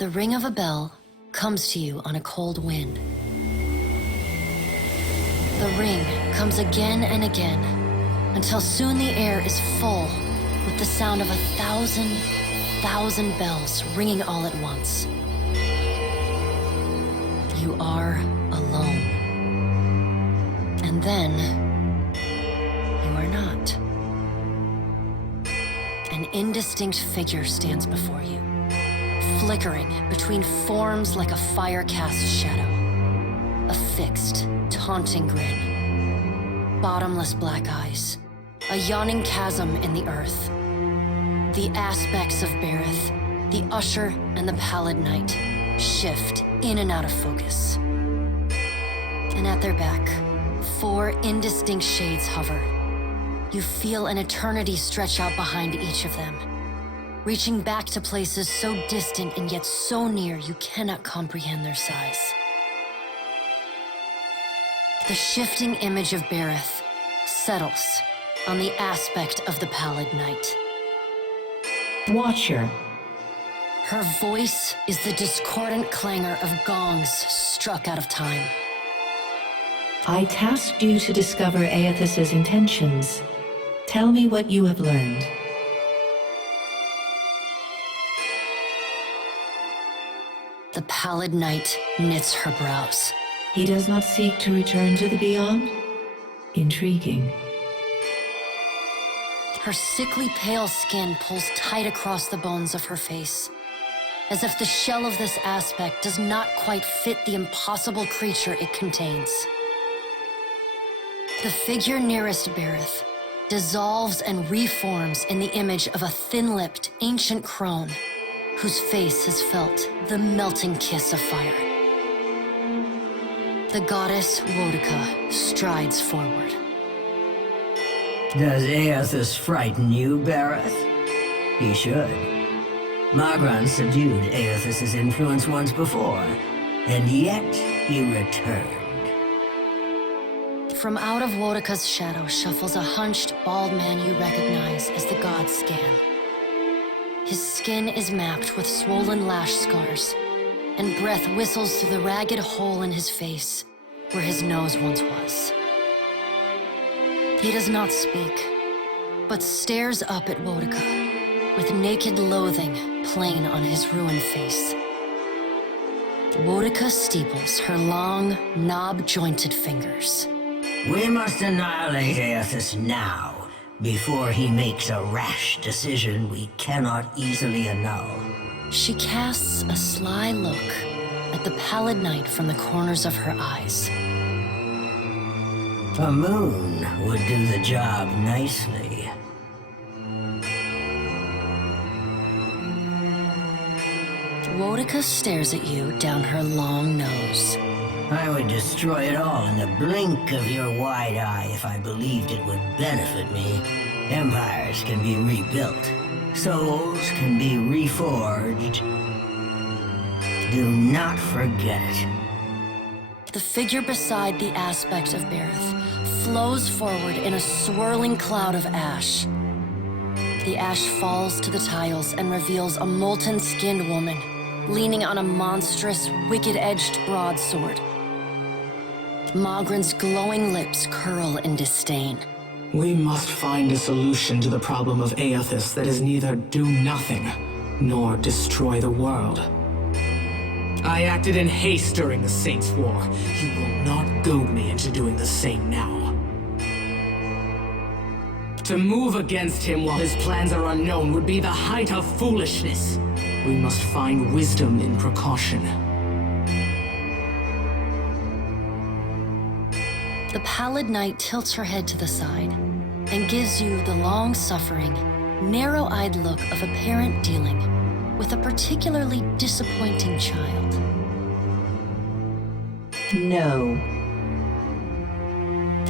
The ring of a bell comes to you on a cold wind. The ring comes again and again, until soon the air is full with the sound of 1,000 bells ringing all at once. You are alone. And then, you are not. An indistinct figure stands before you, flickering between forms like a fire-cast shadow. A fixed, taunting grin, bottomless black eyes, a yawning chasm in the earth. The aspects of Berath, the Usher and the Pallid Knight, shift in and out of focus. And at their back, 4 indistinct shades hover. You feel an eternity stretch out behind each of them, reaching back to places so distant and yet so near you cannot comprehend their size. The shifting image of Berath settles on the aspect of the Pallid Knight. Watcher. Her voice is the discordant clangor of gongs struck out of time. I tasked you to discover Aethys's intentions. Tell me what you have learned. The Pallid Knight knits her brows. He does not seek to return to the Beyond? Intriguing. Her sickly pale skin pulls tight across the bones of her face, as if the shell of this aspect does not quite fit the impossible creature it contains. The figure nearest Berath dissolves and reforms in the image of a thin-lipped, ancient crone whose face has felt the melting kiss of fire. The goddess Wodica strides forward. Does Aethys frighten you, Berath? He should. Magran subdued Aethys's influence once before, and yet he returned. From out of Wodica's shadow shuffles a hunched, bald man you recognize as the god Scan. His skin is mapped with swollen lash scars, and breath whistles through the ragged hole in his face where his nose once was. He does not speak, but stares up at Wodica with naked loathing plain on his ruined face. Wodica steeples her long, knob-jointed fingers. We must annihilate Aethys now, before he makes a rash decision we cannot easily annul. She casts a sly look at the Pallid Knight from the corners of her eyes. A moon would do the job nicely. Wodica stares at you down her long nose. I would destroy it all in the blink of your wide eye if I believed it would benefit me. Empires can be rebuilt. Souls can be reforged. Do not forget it. The figure beside the aspect of Berath flows forward in a swirling cloud of ash. The ash falls to the tiles and reveals a molten-skinned woman leaning on a monstrous, wicked-edged broadsword. Magran's glowing lips curl in disdain. We must find a solution to the problem of Aethys that is neither do-nothing, nor destroy the world. I acted in haste during the Saints' War. You will not goad me into doing the same now. To move against him while his plans are unknown would be the height of foolishness. We must find wisdom in precaution. The Pallid Knight tilts her head to the side and gives you the long-suffering, narrow-eyed look of a parent dealing with a particularly disappointing child. No.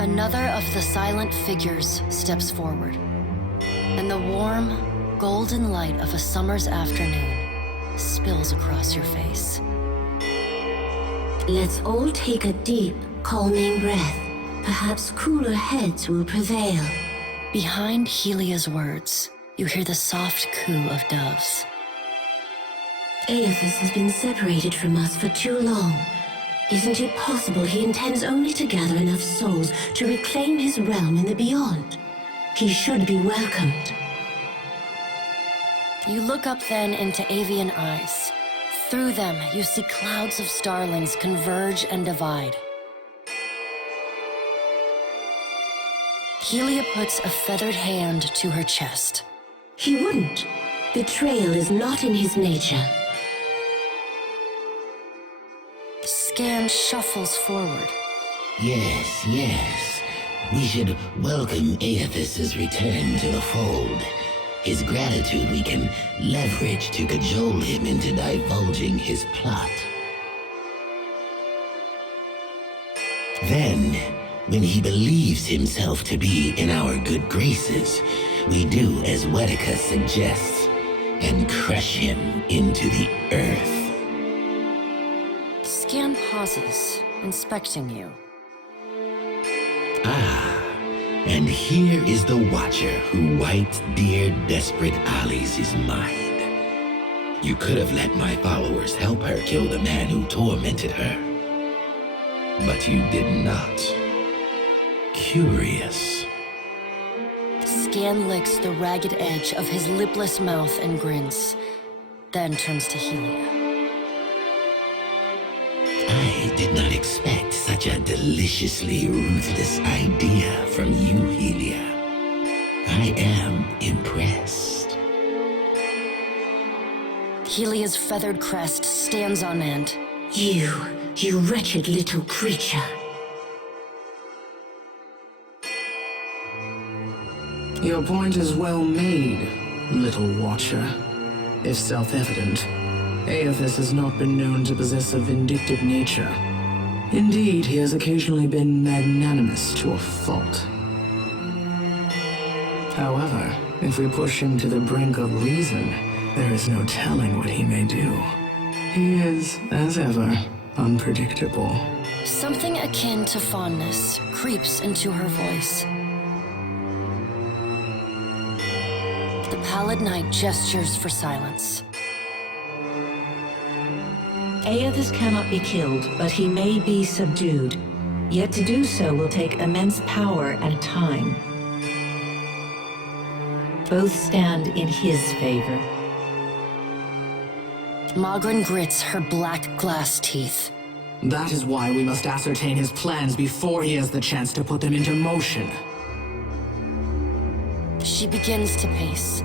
Another of the silent figures steps forward, and the warm, golden light of a summer's afternoon spills across your face. Let's all take a deep, calming breath. Perhaps cooler heads will prevail. Behind Helia's words, you hear the soft coo of doves. Aethys has been separated from us for too long. Isn't it possible he intends only to gather enough souls to reclaim his realm in the beyond? He should be welcomed. You look up then into avian eyes. Through them, you see clouds of starlings converge and divide. Helia puts a feathered hand to her chest. He wouldn't. Betrayal is not in his nature. Scan shuffles forward. Yes, yes. We should welcome Aethys' return to the fold. His gratitude we can leverage to cajole him into divulging his plot. Then, when he believes himself to be in our good graces, we do as Wedeka suggests, and crush him into the earth. Scan pauses, inspecting you. And here is the Watcher who wiped dear, desperate Ali's mind. You could have let my followers help her kill the man who tormented her. But you did not. Curious. Scan licks the ragged edge of his lipless mouth and grins, then turns to Helia. I did not expect such a deliciously ruthless idea from you, Helia. I am impressed. Helia's feathered crest stands on end. You wretched little creature. Your point is well made, little Watcher. If self-evident, Aethys has not been known to possess a vindictive nature. Indeed, he has occasionally been magnanimous to a fault. However, if we push him to the brink of reason, there is no telling what he may do. He is, as ever, unpredictable. Something akin to fondness creeps into her voice. The pallid knight gestures for silence. Aethys cannot be killed, but he may be subdued. Yet to do so will take immense power and time. Both stand in his favor. Magrin grits her black glass teeth. That is why we must ascertain his plans before he has the chance to put them into motion. She begins to pace.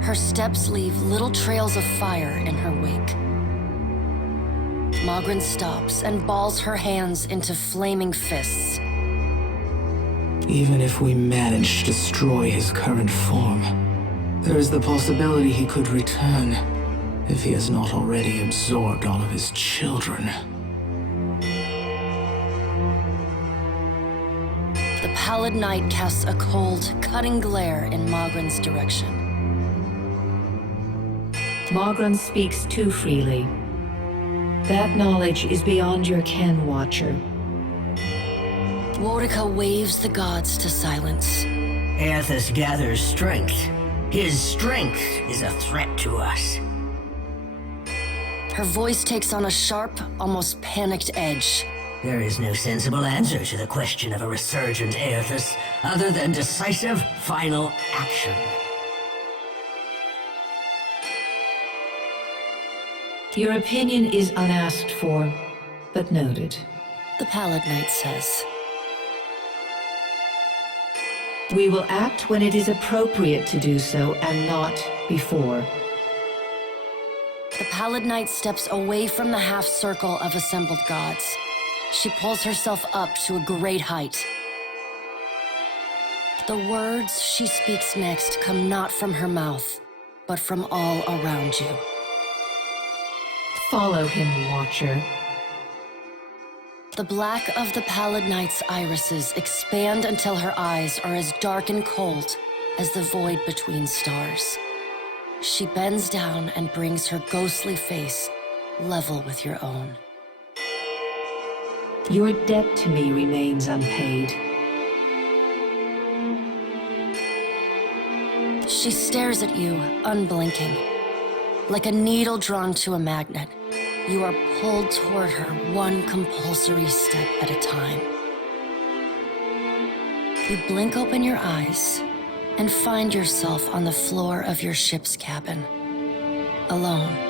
Her steps leave little trails of fire in her wake. Magrin stops and balls her hands into flaming fists. Even if we manage to destroy his current form, there is the possibility he could return, if he has not already absorbed all of his children. The pallid knight casts a cold, cutting glare in Magrin's direction. Magrin speaks too freely. That knowledge is beyond your ken, Watcher. Wodika waves the gods to silence. Aethys gathers strength. His strength is a threat to us. Her voice takes on a sharp, almost panicked edge. There is no sensible answer to the question of a resurgent Aethys other than decisive, final action. Your opinion is unasked for, but noted. The pallid knight says. We will act when it is appropriate to do so, and not before. The pallid knight steps away from the half-circle of assembled gods. She pulls herself up to a great height. The words she speaks next come not from her mouth, but from all around you. Follow him, Watcher. The black of the pallid knight's irises expand until her eyes are as dark and cold as the void between stars. She bends down and brings her ghostly face level with your own. Your debt to me remains unpaid. She stares at you, unblinking. Like a needle drawn to a magnet, you are pulled toward her one compulsory step at a time. You blink open your eyes and find yourself on the floor of your ship's cabin, alone.